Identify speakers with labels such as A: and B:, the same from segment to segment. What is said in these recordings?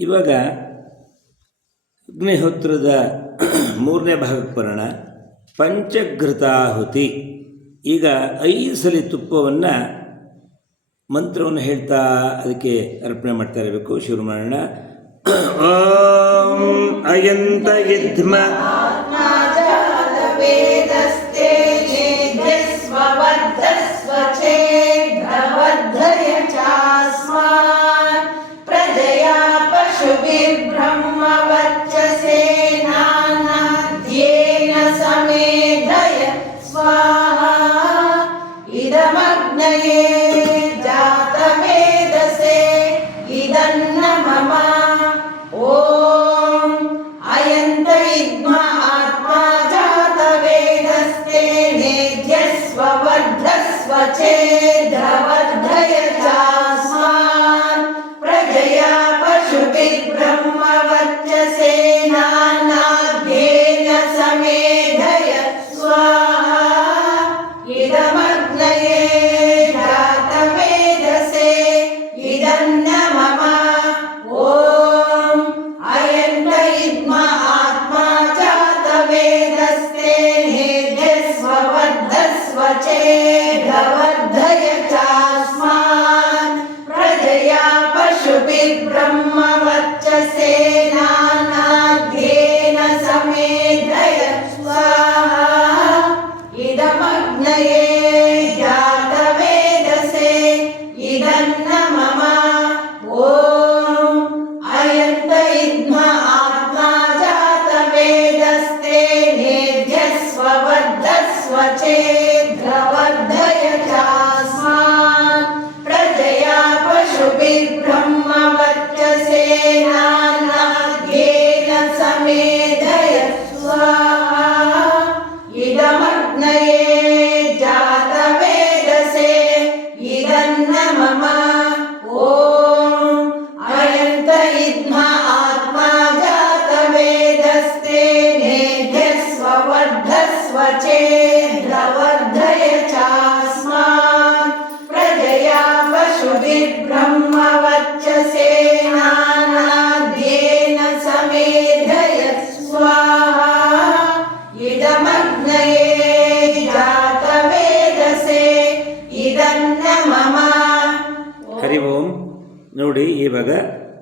A: ಇವಾಗ ಅಗ್ನಿಹೋತ್ರದ ಮೂರನೇ ಭಾಗಕ್ಕೆ ಬರೋಣ. ಪಂಚಘೃತಾಹುತಿ. ಈಗ ಐದು ಸಲ ತುಪ್ಪವನ್ನು ಮಂತ್ರವನ್ನು ಹೇಳ್ತಾ ಅದಕ್ಕೆ ಅರ್ಪಣೆ ಮಾಡ್ತಾ ಇರಬೇಕು. ಶುರು ಮಾಡೋಣ. ಓಂ ಅಯಂತ ಇದ್ಮ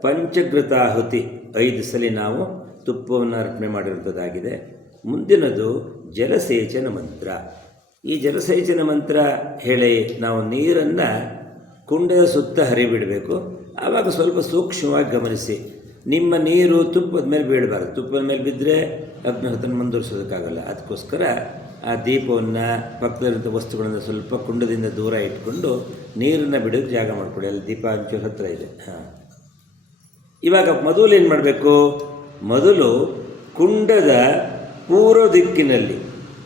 A: ಇವಾಗ ಪಂಚಘೃತಾಹುತಿ ಐದು ಸಲ ನಾವು ತುಪ್ಪವನ್ನು ಅರ್ಪಣೆ ಮಾಡಿರುವಂಥದ್ದಾಗಿದೆ. ಮುಂದಿನದು ಜಲಸೇಚನ ಮಂತ್ರ. ಈ ಜಲಸೇಚನ ಮಂತ್ರ ಹೇಳಿ ನಾವು ನೀರನ್ನು ಕುಂಡದ ಸುತ್ತ ಹರಿಬಿಡಬೇಕು. ಆವಾಗ ಸ್ವಲ್ಪ ಸೂಕ್ಷ್ಮವಾಗಿ ಗಮನಿಸಿ. ನಿಮ್ಮ ನೀರು ತುಪ್ಪದ ಮೇಲೆ ಬೀಳಬಾರ್ದು. ತುಪ್ಪದ ಮೇಲೆ ಬಿದ್ದರೆ ಅಗ್ನಿಹೋತ್ರನ ಮುಂದುವರಿಸೋದಕ್ಕಾಗಲ್ಲ. ಅದಕ್ಕೋಸ್ಕರ ಆ ದೀಪವನ್ನು ಪಕ್ಕದಲ್ಲಿರುವಂಥ ವಸ್ತುಗಳನ್ನು ಸ್ವಲ್ಪ ಕುಂಡದಿಂದ ದೂರ ಇಟ್ಕೊಂಡು ನೀರನ್ನು ಬಿಡೋಕ್ಕೆ ಜಾಗ ಮಾಡಿಕೊಡಿ ಅಲ್ಲಿ ದೀಪ ಹಂಚೋ ಹತ್ತಿರ ಇದೆ. ಹಾಂ. ಇವಾಗ ಮೊದಲು ಏನು ಮಾಡಬೇಕು? ಮೊದಲು ಕುಂಡದ ಪೂರ್ವ ದಿಕ್ಕಿನಲ್ಲಿ,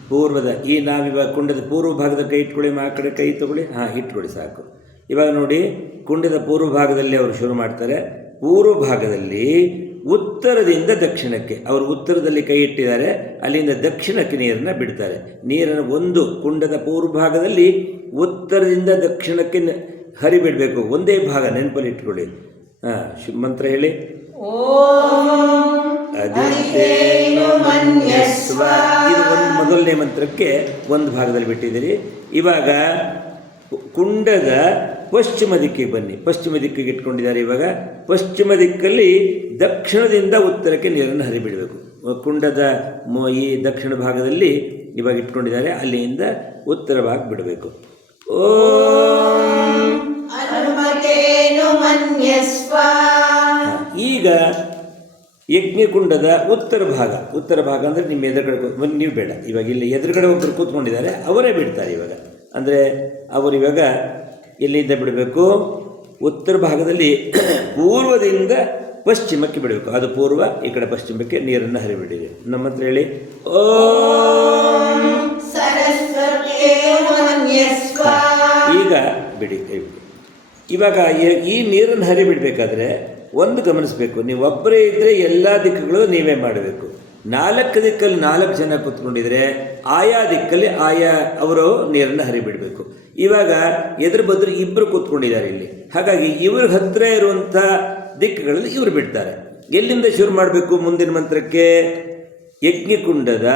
A: ಪೂರ್ವದ ಈ ನಾವಿವಾಗ ಕುಂಡದ ಪೂರ್ವ ಭಾಗದ ಕೈ ಇಟ್ಕೊಳ್ಳಿ ಆ ಕಡೆ ಕೈ ತಗೊಳ್ಳಿ, ಹಾಂ, ಇಟ್ಕೊಳ್ಳಿ ಸಾಕು. ಇವಾಗ ನೋಡಿ, ಕುಂಡದ ಪೂರ್ವ ಭಾಗದಲ್ಲಿ ಅವರು ಶುರು ಮಾಡ್ತಾರೆ. ಪೂರ್ವ ಭಾಗದಲ್ಲಿ ಉತ್ತರದಿಂದ ದಕ್ಷಿಣಕ್ಕೆ, ಅವರು ಉತ್ತರದಲ್ಲಿ ಕೈ ಇಟ್ಟಿದ್ದಾರೆ, ಅಲ್ಲಿಂದ ದಕ್ಷಿಣಕ್ಕೆ ನೀರನ್ನು ಬಿಡ್ತಾರೆ. ನೀರನ್ನು ಒಂದು ಕುಂಡದ ಪೂರ್ವ ಭಾಗದಲ್ಲಿ ಉತ್ತರದಿಂದ ದಕ್ಷಿಣಕ್ಕೆ ಹರಿಬಿಡಬೇಕು. ಒಂದೇ ಭಾಗ ನೆನಪಲ್ಲಿ ಇಟ್ಕೊಳ್ಳಿ. ಹಾಂ ಶು ಮಂತ್ರ ಹೇಳಿ. ಇದು ಒಂದು ಮೊದಲನೇ ಮಂತ್ರಕ್ಕೆ ಒಂದು ಭಾಗದಲ್ಲಿ ಬಿಟ್ಟಿದ್ದೀರಿ. ಇವಾಗ ಕುಂಡದ ಪಶ್ಚಿಮ ದಿಕ್ಕಿಗೆ ಬನ್ನಿ. ಪಶ್ಚಿಮ ದಿಕ್ಕಿಗೆ ಇಟ್ಕೊಂಡಿದ್ದಾರೆ ಇವಾಗ. ಪಶ್ಚಿಮ ದಿಕ್ಕಲ್ಲಿ ದಕ್ಷಿಣದಿಂದ ಉತ್ತರಕ್ಕೆ ನೀರನ್ನು ಹರಿಬಿಡಬೇಕು. ಕುಂಡದ ಈ ದಕ್ಷಿಣ ಭಾಗದಲ್ಲಿ ಇವಾಗ ಇಟ್ಕೊಂಡಿದ್ದಾರೆ. ಅಲ್ಲಿಂದ ಉತ್ತರ ಭಾಗ ಬಿಡಬೇಕು. ಓಂ. ಈಗ ಯಜ್ಞಕುಂಡದ ಉತ್ತರ ಭಾಗ. ಉತ್ತರ ಭಾಗ ಅಂದರೆ ನಿಮ್ಮ ಎದುರುಗಡೆ ಕೂ- ಒಂದು ನೀವು ಬೇಡ. ಇವಾಗ ಇಲ್ಲಿ ಎದುರುಗಡೆ ಒಬ್ಬರು ಕೂತ್ಕೊಂಡಿದ್ದಾರೆ ಅವರೇ ಬಿಡ್ತಾರೆ ಇವಾಗ. ಅಂದರೆ ಅವರು ಇವಾಗ ಎಲ್ಲಿಂದ ಬಿಡಬೇಕು? ಉತ್ತರ ಭಾಗದಲ್ಲಿ ಪೂರ್ವದಿಂದ ಪಶ್ಚಿಮಕ್ಕೆ ಬಿಡಬೇಕು. ಅದು ಪೂರ್ವ ಈ ಕಡೆ ಪಶ್ಚಿಮಕ್ಕೆ ನೀರನ್ನು ಹರಿಬಿಡಿದೆ ನಮ್ಮ ಹತ್ರ ಹೇಳಿ. ಓ ಈಗ ಬಿಡಿ ಇವಾಗ ಈ ನೀರನ್ನು ಹರಿಬಿಡಬೇಕಾದ್ರೆ ಒಂದು ಗಮನಿಸಬೇಕು, ನೀವು ಒಬ್ಬರೇ ಇದ್ದರೆ ಎಲ್ಲ ದಿಕ್ಕುಗಳು ನೀವೇ ಮಾಡಬೇಕು. ನಾಲ್ಕು ದಿಕ್ಕಲ್ಲಿ ನಾಲ್ಕು ಜನ ಕೂತ್ಕೊಂಡಿದ್ರೆ ಆಯಾ ದಿಕ್ಕಲ್ಲಿ ಆಯಾ ಅವರು ನೀರನ್ನು ಹರಿಬಿಡಬೇಕು.
B: ಇವಾಗ ಎದುರು ಬದ್ರು ಇಬ್ಬರು ಕೂತ್ಕೊಂಡಿದ್ದಾರೆ ಇಲ್ಲಿ. ಹಾಗಾಗಿ ಇವ್ರ ಹತ್ರ ಇರುವಂಥ ದಿಕ್ಕುಗಳಲ್ಲಿ ಇವರು ಬಿಡ್ತಾರೆ. ಎಲ್ಲಿಂದ ಶುರು ಮಾಡಬೇಕು ಮುಂದಿನ ಮಂತ್ರಕ್ಕೆ? ಯಜ್ಞಕುಂಡದ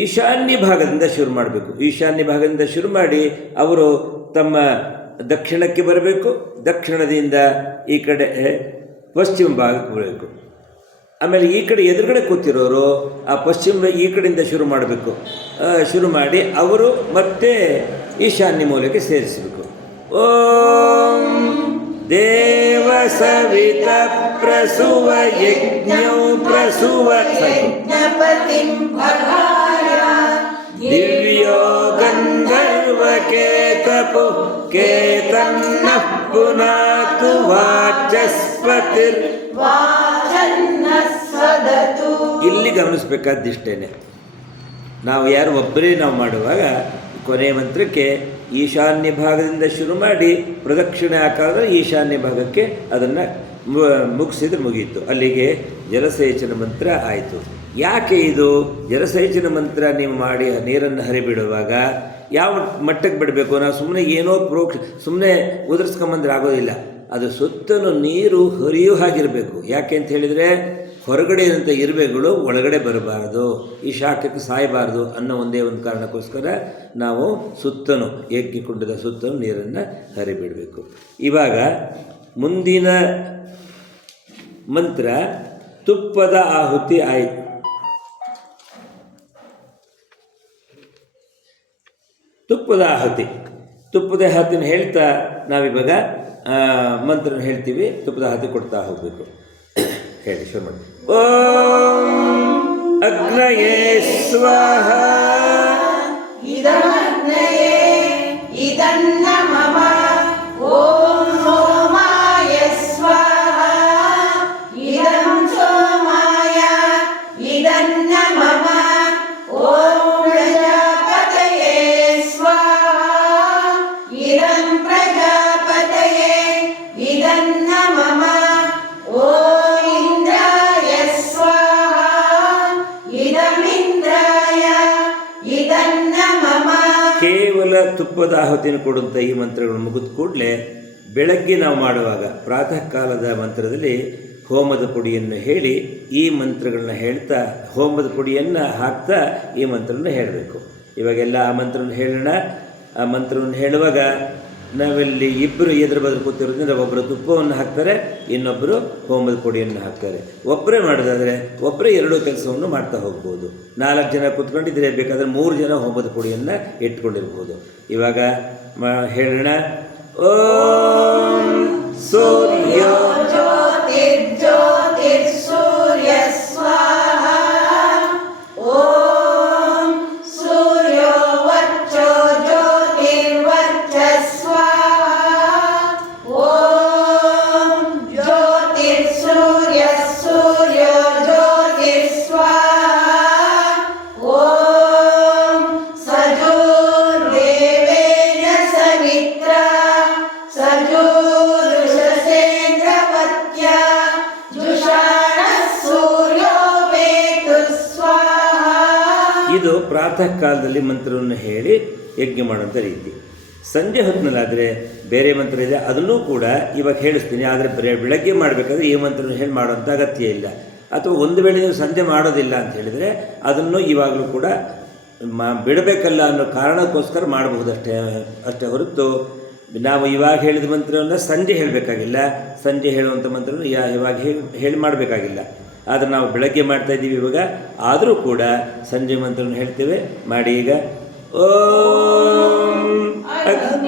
B: ಈಶಾನ್ಯ ಭಾಗದಿಂದ ಶುರು ಮಾಡಬೇಕು. ಈಶಾನ್ಯ ಭಾಗದಿಂದ ಶುರು ಮಾಡಿ ಅವರು ತಮ್ಮ ದಕ್ಷಿಣಕ್ಕೆ ಬರಬೇಕು ದಕ್ಷಿಣದಿಂದ ಈ ಕಡೆ ಪಶ್ಚಿಮ ಭಾಗಕ್ಕೆ ಬರಬೇಕು. ಆಮೇಲೆ ಈ ಕಡೆ ಎದುರುಗಡೆ ಕೂತಿರೋರು ಆ ಪಶ್ಚಿಮ ಈ ಕಡೆಯಿಂದ ಶುರು ಮಾಡಬೇಕು. ಶುರು ಮಾಡಿ ಅವರು ಮತ್ತೆ ಈಶಾನ್ಯ ಮೂಲಕ್ಕೆ ಸೇರಿಸಬೇಕು. ಓಂ ದೇವ ಸವಿತ ಪ್ರಸುವ ಯಜ್ಞ ಪ್ರಸುವ ದಿವ್ಯೋ ಗಂಧರ್ವ ಕೇತಪು ಕೇತನ್ನಃ ಪುನಾತು ವಾಚಸ್ಪತಿರ್
A: वाचन्नः स्वदतु
B: ಇಲ್ಲಿ ಗಮನಿಸಬೇಕಾದಿಷ್ಟೇನೆ ನಾವು ಯಾರು ಒಬ್ಬರೇ ನಾವು ಮಾಡುವಾಗ ಕೊನೆಯ ಮಂತ್ರಕ್ಕೆ ಈಶಾನ್ಯ ಭಾಗದಿಂದ ಶುರು ಮಾಡಿ ಪ್ರದಕ್ಷಿಣೆ ಆಕಾರದ ಈಶಾನ್ಯ ಭಾಗಕ್ಕೆ ಅದನ್ನು ಮುಗಿಸಿದ್ರೆ ಮುಗೀತು. ಅಲ್ಲಿಗೆ ಜಲಸೇಚನ ಮಂತ್ರ ಆಯಿತು. ಯಾಕೆ ಇದು? ಜಲಸೇಚನ ಮಂತ್ರ ನೀವು ಮಾಡಿ ನೀರನ್ನು ಹರಿಬಿಡುವಾಗ ಯಾವ ಮಟ್ಟಕ್ಕೆ ಬಿಡಬೇಕು? ನಾವು ಸುಮ್ಮನೆ ಏನೋ ಪ್ರೋಕ್ಷ ಸುಮ್ಮನೆ ಉದುರಿಸ್ಕೊಂಬಂದ್ರೆ ಆಗೋದಿಲ್ಲ. ಅದು ಸುತ್ತಲೂ ನೀರು ಹರಿಯೋ ಹಾಗಿರಬೇಕು. ಯಾಕೆ ಅಂತ ಹೇಳಿದರೆ ಹೊರಗಡೆ ಇರುವಂಥ ಇರುವೆಗಳು ಒಳಗಡೆ ಬರಬಾರದು, ಈ ಶಾಖಕ್ಕೆ ಸಾಯಬಾರದು ಅನ್ನೋ ಒಂದೇ ಒಂದು ಕಾರಣಕ್ಕೋಸ್ಕರ ನಾವು ಸುತ್ತಲೂ ಯಜ್ಞಕುಂಡದ ಸುತ್ತಲೂ ನೀರನ್ನು ಹರಿಬಿಡಬೇಕು. ಇವಾಗ ಮುಂದಿನ ಮಂತ್ರ, ತುಪ್ಪದ ಆಹುತಿ ಆಯಿತು ತುಪ್ಪದ ಆಹುತಿ. ತುಪ್ಪದ ಆಹುತಿನ ಹೇಳ್ತಾ ನಾವಿವಾಗ ಮಂತ್ರನ ಹೇಳ್ತೀವಿ, ತುಪ್ಪದ ಆಹುತಿ ಕೊಡ್ತಾ ಹೋಗಬೇಕು. ಹೇಳಿ ಶುರು ಮಾಡಿ ಓಂ ಅಗ್ನಯೇ ಸ್ವಹ
A: ಇದಮಗ್ನಯೇ ಇದನ್ನ ಮಮ ಓಂ ಸೋಮಾಯ ಸ್ವಹ ಇದಂ ಸೋಮಾಯ ಇದನ್ನ ಮಮ ಓಂ ಪ್ರಜಾಪತಯೇ ಸ್ವಹ ಇದಂ ಪ್ರಜಾ
B: ಕೇವಲ ಆಹುತಿಯನ್ನು ಕೊಡುವಂಥ ಈ ಮಂತ್ರಗಳು ಮುಗಿದ ಕೂಡಲೇ ಬೆಳಗ್ಗೆ ನಾವು ಮಾಡುವಾಗ ಪ್ರಾತಃ ಕಾಲದ ಮಂತ್ರದಲ್ಲಿ ಹೋಮದ ಪುಡಿಯನ್ನು ಹೇಳಿ ಈ ಮಂತ್ರಗಳನ್ನ ಹೇಳ್ತಾ, ಹೋಮದ ಪುಡಿಯನ್ನು ಹಾಕ್ತಾ ಈ ಮಂತ್ರವನ್ನು ಹೇಳಬೇಕು. ಇವಾಗೆಲ್ಲ ಆ ಮಂತ್ರವನ್ನು ಹೇಳೋಣ. ಆ ಮಂತ್ರವನ್ನು ಹೇಳುವಾಗ ನಾವಿಲ್ಲಿ ಇಬ್ಬರು ಎದುರು ಬದ್ರು ಕೂತಿರೋದ್ರಿಂದ ಒಬ್ಬರು ತುಪ್ಪವನ್ನು ಹಾಕ್ತಾರೆ ಇನ್ನೊಬ್ಬರು ಹೋಮದ ಪುಡಿಯನ್ನು ಹಾಕ್ತಾರೆ. ಒಬ್ಬರೇ ಮಾಡೋದಾದರೆ ಒಬ್ಬರೇ ಎರಡೂ ಕೆಲಸವನ್ನು ಮಾಡ್ತಾ ಹೋಗ್ಬೋದು. ನಾಲ್ಕು ಜನ ಕೂತ್ಕೊಂಡಿದ್ರೆ ಬೇಕಾದರೆ ಮೂರು ಜನ ಹೋಮದ ಪುಡಿಯನ್ನು ಇಟ್ಕೊಂಡಿರ್ಬೋದು. ಇವಾಗ ಹೇಳೋಣ. ಓ ಸೂರ್ಯ ಪ್ರಾತಃ ಕಾಲದಲ್ಲಿ ಮಂತ್ರವನ್ನು ಹೇಳಿ ಯಜ್ಞ ಮಾಡುವಂಥ ರೀತಿ. ಸಂಜೆ ಹೊತ್ತಿನಲ್ಲಾದರೆ ಬೇರೆ ಮಂತ್ರ ಇದೆ, ಅದನ್ನೂ ಕೂಡ ಇವಾಗ ಹೇಳಿಸ್ತೀನಿ, ಆದರೆ ಬರೀ ಬೆಳಗ್ಗೆ ಮಾಡಬೇಕಾದ್ರೆ ಈ ಮಂತ್ರವನ್ನು ಹೇಳಿ ಮಾಡುವಂಥ ಅಗತ್ಯ ಇಲ್ಲ. ಅಥವಾ ಒಂದು ವೇಳೆ ನೀವು ಸಂಜೆ ಮಾಡೋದಿಲ್ಲ ಅಂತ ಹೇಳಿದರೆ ಅದನ್ನು ಇವಾಗಲೂ ಕೂಡ ಮಾ, ಬಿಡಬೇಕಲ್ಲ ಅನ್ನೋ ಕಾರಣಕ್ಕೋಸ್ಕರ ಮಾಡಬಹುದು ಅಷ್ಟೇ ಅಷ್ಟೇ ಹೊರತು ನಾವು ಇವಾಗ ಹೇಳಿದ ಮಂತ್ರವನ್ನು ಸಂಜೆ ಹೇಳಬೇಕಾಗಿಲ್ಲ. ಸಂಜೆ ಹೇಳುವಂಥ ಮಂತ್ರವನ್ನು ಯಾ, ಇವಾಗ ಹೇಳಿ ಹೇಳಿ ಮಾಡಬೇಕಾಗಿಲ್ಲ. ಆದರೆ ನಾವು ಬೆಳಗ್ಗೆ ಮಾಡ್ತಾ ಇದ್ದೀವಿ ಇವಾಗ. ಆದರೂ ಕೂಡ ಸಂಜೆ ಮಂತ್ರವನ್ನು ಹೇಳ್ತೇವೆ. ಮಾಡಿ ಈಗ. ಓಂ. ಅಗ್-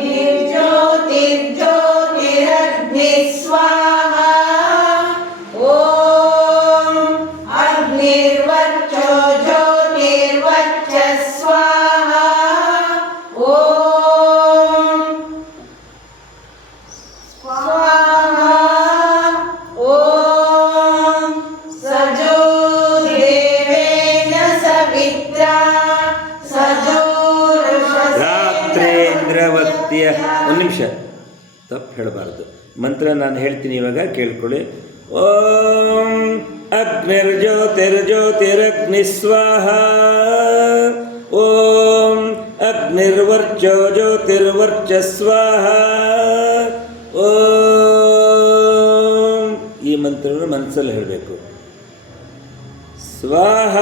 B: ತಪ್ಪು ಹೇಳಬಾರ್ದು. ಮಂತ್ರ ನಾನು ಹೇಳ್ತೀನಿ ಇವಾಗ, ಕೇಳ್ಕೊಳ್ಳಿ. ಓಂ ಅಗ್ನಿರ್ಜ್ಯೋತಿರ್ಜ್ಯೋತಿರಗ್ನಿ ಓಂ ಅಗ್ನಿರ್ವರ್ಚೋ ಜ್ಯೋತಿರ್ವರ್ಚ ಸ್ವಾಹ ಓಂ ಈ ಮಂತ್ರವನ್ನು ಮನಸ್ಸಲ್ಲಿ ಹೇಳಬೇಕು. ಸ್ವಾಹ.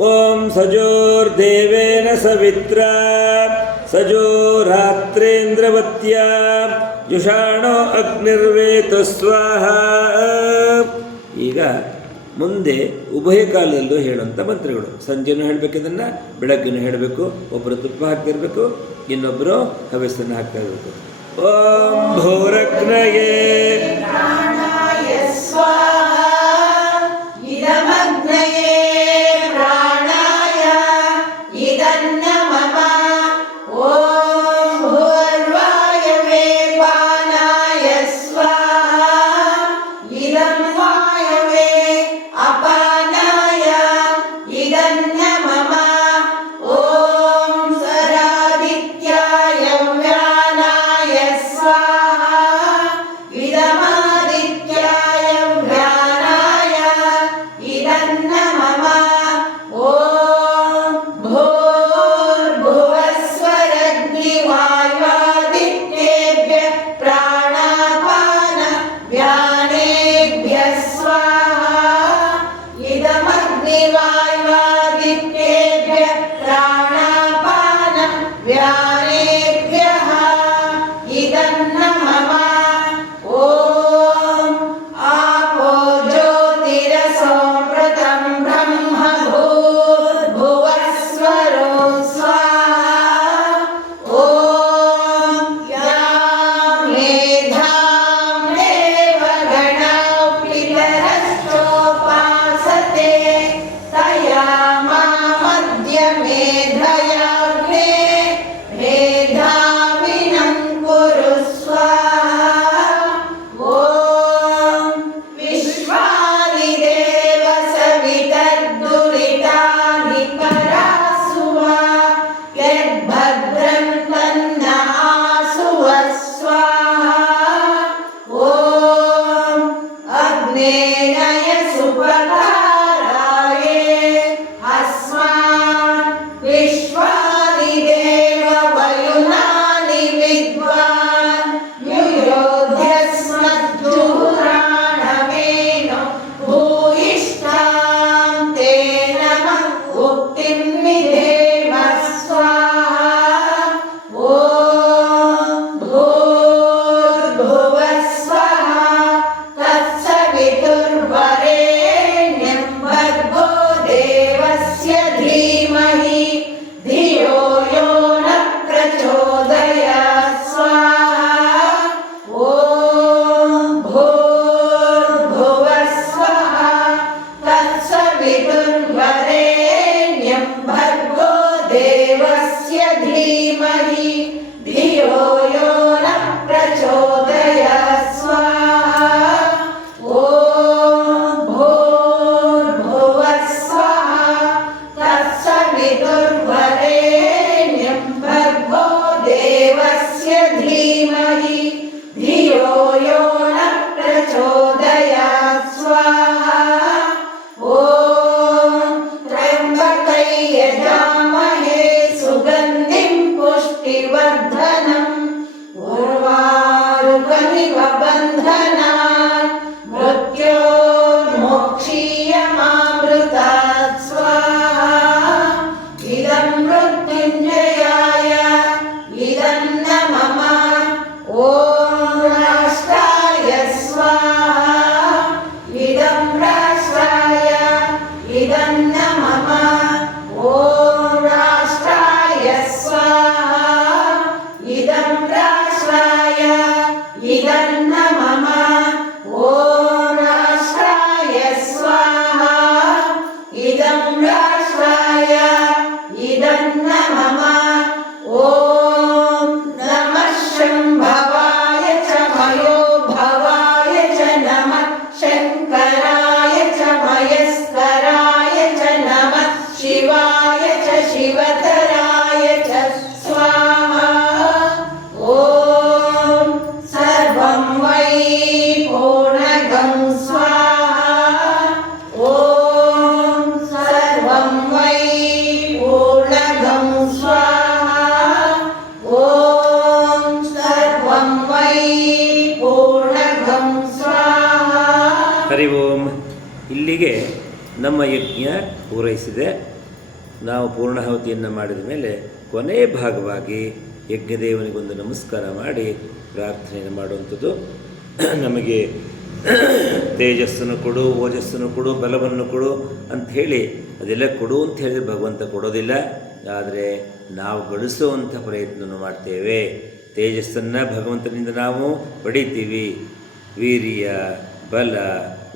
B: ಓಂ ಸಜೋರ್ದೇವೇನ ಸವಿತ್ರ. ಸಜೋ ರಾತ್ರೇಂದ್ರವತ್ಯ ಜುಷಾಣೋ ಅಗ್ನಿರ್ವೇತ ಸ್ವಾಹ. ಈಗ ಮುಂದೆ ಉಭಯ ಕಾಲದಲ್ಲೂ ಹೇಳುವಂಥ ಮಂತ್ರಗಳು. ಸಂಜೆನೂ ಹೇಳಬೇಕು ಇದನ್ನು, ಬೆಳಗ್ಗೆನೂ ಹೇಳಬೇಕು ಒಬ್ಬರು ತುಪ್ಪ ಹಾಕ್ತಿರ್ಬೇಕು ಇನ್ನೊಬ್ಬರು ಹವ್ಯಸನ್ನು ಹಾಕ್ತಾ ಇರಬೇಕು ಓಂ ಭೋರಗ್ನಯೇ
A: agoten
B: ಹರಿ ಓಂ. ಇಲ್ಲಿಗೆ ನಮ್ಮ ಯಜ್ಞ ಪೂರೈಸಿದೆ. ನಾವು ಪೂರ್ಣಾಹುತಿಯನ್ನು ಮಾಡಿದ ಮೇಲೆ ಕೊನೆಯ ಭಾಗವಾಗಿ ಯಜ್ಞದೇವನಿಗೊಂದು ನಮಸ್ಕಾರ ಮಾಡಿ ಪ್ರಾರ್ಥನೆಯನ್ನು ಮಾಡುವಂಥದ್ದು. ನಮಗೆ ತೇಜಸ್ಸನ್ನು ಕೊಡು, ಓಜಸ್ಸನ್ನು ಕೊಡು, ಬಲವನ್ನು ಕೊಡು ಅಂತ ಹೇಳಿ ಅದೆಲ್ಲ ಕೊಡು ಅಂತ ಹೇಳಿದ್ರೆ ಭಗವಂತ ಕೊಡೋದಿಲ್ಲ. ಆದರೆ ನಾವು ಗಳಿಸುವಂಥ ಪ್ರಯತ್ನವನ್ನು ಮಾಡ್ತೇವೆ. ತೇಜಸ್ಸನ್ನು ಭಗವಂತನಿಂದ ನಾವು ಪಡಿತೀವಿ. ವೀರ್ಯ, ಬಲ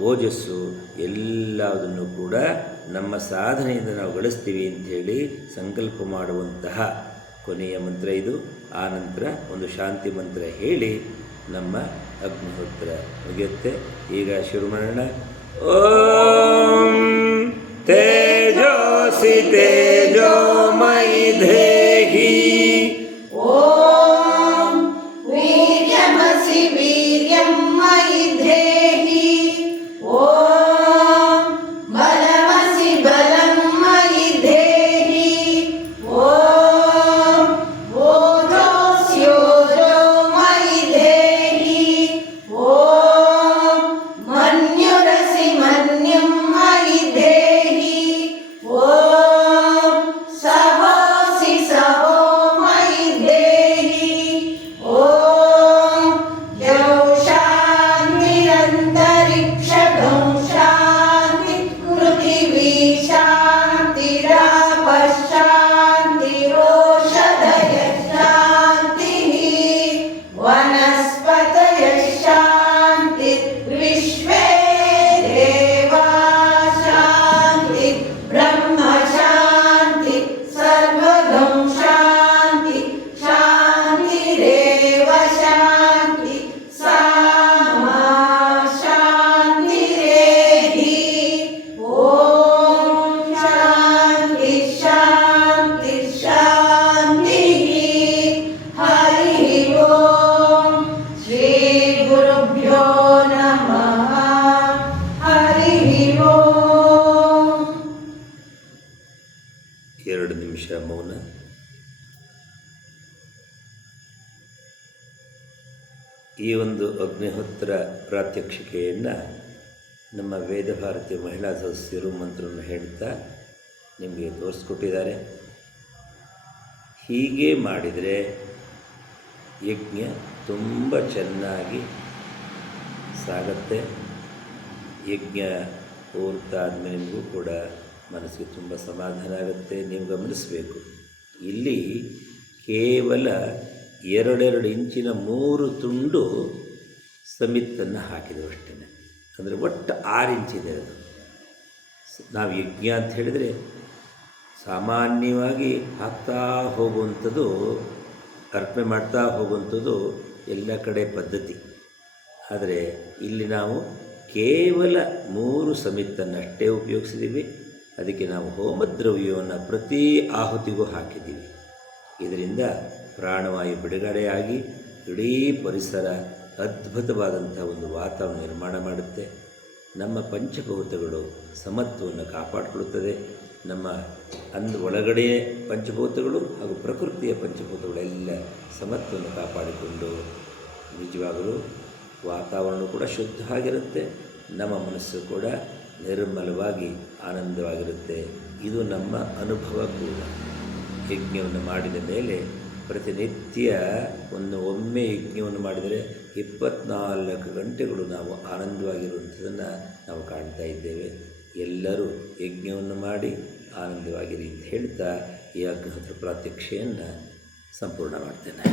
B: ಓಜಸ್ಸು ಎಲ್ಲದನ್ನು ಕೂಡ ನಮ್ಮ ಸಾಧನೆಯಿಂದ ನಾವು ಗಳಿಸ್ತೀವಿ ಅಂಥೇಳಿ ಸಂಕಲ್ಪ ಮಾಡುವಂತಹ ಕೊನೆಯ ಮಂತ್ರ ಇದು. ಆ ನಂತರ ಒಂದು ಶಾಂತಿ ಮಂತ್ರ ಹೇಳಿ ನಮ್ಮ ಅಗ್ನಿಹೋತ್ರ ಮುಗಿಯುತ್ತೆ. ಈಗ ಶುರು ಮಾಡೋಣ ಓಂ ತೇಜೋಸಿ ಮೈ ದೇಹಿ ಈ ಒಂದು ಅಗ್ನಿಹೋತ್ರ ಪ್ರಾತ್ಯಕ್ಷಿಕೆಯನ್ನು ನಮ್ಮ ವೇದ ಭಾರತೀಯ ಮಹಿಳಾ ಸದಸ್ಯರು ಮಂತ್ರವನ್ನು ಹೇಳ್ತಾ ನಿಮಗೆ ತೋರಿಸ್ಕೊಟ್ಟಿದ್ದಾರೆ. ಹೀಗೆ ಮಾಡಿದರೆ ಯಜ್ಞ ತುಂಬ ಚೆನ್ನಾಗಿ ಸಾಗತ್ತೆ. ಯಜ್ಞ ಪೂರ್ತ ಆದಮೇಲೆ ನಿಮಗೂ ಕೂಡ ಮನಸ್ಸಿಗೆ ತುಂಬ ಸಮಾಧಾನ ಆಗುತ್ತೆ. ನೀವು ಗಮನಿಸಬೇಕು. ಇಲ್ಲಿ ಕೇವಲ ಎರಡೆರಡು ಇಂಚಿನ ಮೂರು ತುಂಡು ಸಮಿತನ್ನು ಹಾಕಿದೆವು ಅಷ್ಟೇ. ಅಂದರೆ ಒಟ್ಟು ಆರು ಇಂಚಿದೆ ಅದು. ನಾವು ಯಜ್ಞ ಅಂತ ಹೇಳಿದರೆ ಸಾಮಾನ್ಯವಾಗಿ ಹಾಕ್ತಾ ಹೋಗುವಂಥದ್ದು, ಅರ್ಪಣೆ ಮಾಡ್ತಾ ಹೋಗುವಂಥದ್ದು ಎಲ್ಲ ಕಡೆ ಪದ್ಧತಿ. ಆದರೆ ಇಲ್ಲಿ ನಾವು ಕೇವಲ ಮೂರು ಸಮಿತನ್ನು ಅಷ್ಟೇ ಉಪಯೋಗಿಸಿದ್ದೀವಿ. ಅದಕ್ಕೆ ನಾವು ಹೋಮದ್ರವ್ಯವನ್ನು ಪ್ರತಿ ಆಹುತಿಗೂ ಹಾಕಿದ್ದೀವಿ. ಇದರಿಂದ ಪ್ರಾಣವಾಯು ಬಿಡುಗಡೆಯಾಗಿ ಇಡೀ ಪರಿಸರ ಅದ್ಭುತವಾದಂಥ ಒಂದು ವಾತಾವರಣ ನಿರ್ಮಾಣ ಮಾಡುತ್ತೆ. ನಮ್ಮ ಪಂಚಭೂತಗಳು ಸಮತ್ವವನ್ನು ಕಾಪಾಡಿಕೊಳ್ಳುತ್ತದೆ ನಮ್ಮ ಅಂದ ಒಳಗಡೆಯೇ ಪಂಚಭೂತಗಳು ಹಾಗೂ ಪ್ರಕೃತಿಯ ಪಂಚಭೂತಗಳೆಲ್ಲ ಸಮತ್ವವನ್ನು ಕಾಪಾಡಿಕೊಂಡು ನಿಜವಾಗಲೂ ವಾತಾವರಣ ಕೂಡ ಶುದ್ಧವಾಗಿರುತ್ತೆ ನಮ್ಮ ಮನಸ್ಸು ಕೂಡ ನಿರ್ಮಲವಾಗಿ ಆನಂದವಾಗಿರುತ್ತೆ. ಇದು ನಮ್ಮ ಅನುಭವ ಕೂಡ. ಯಜ್ಞವನ್ನು ಮಾಡಿದ ಮೇಲೆ ಪ್ರತಿನಿತ್ಯ ಒಂದು ಒಮ್ಮೆ ಯಜ್ಞವನ್ನು ಮಾಡಿದರೆ ಇಪ್ಪತ್ನಾಲ್ಕು ಗಂಟೆಗಳು ನಾವು ಆನಂದವಾಗಿರುವಂಥದ್ದನ್ನು ನಾವು ಕಾಣ್ತಾ ಇದ್ದೇವೆ. ಎಲ್ಲರೂ ಯಜ್ಞವನ್ನು ಮಾಡಿ ಆನಂದವಾಗಿರಿ ಅಂತ ಹೇಳ್ತಾ ಈ ಅಗ್ನಿಹೋತ್ರ ಪ್ರಾತ್ಯಕ್ಷೆಯನ್ನು ಸಂಪೂರ್ಣ ಮಾಡ್ತೇನೆ.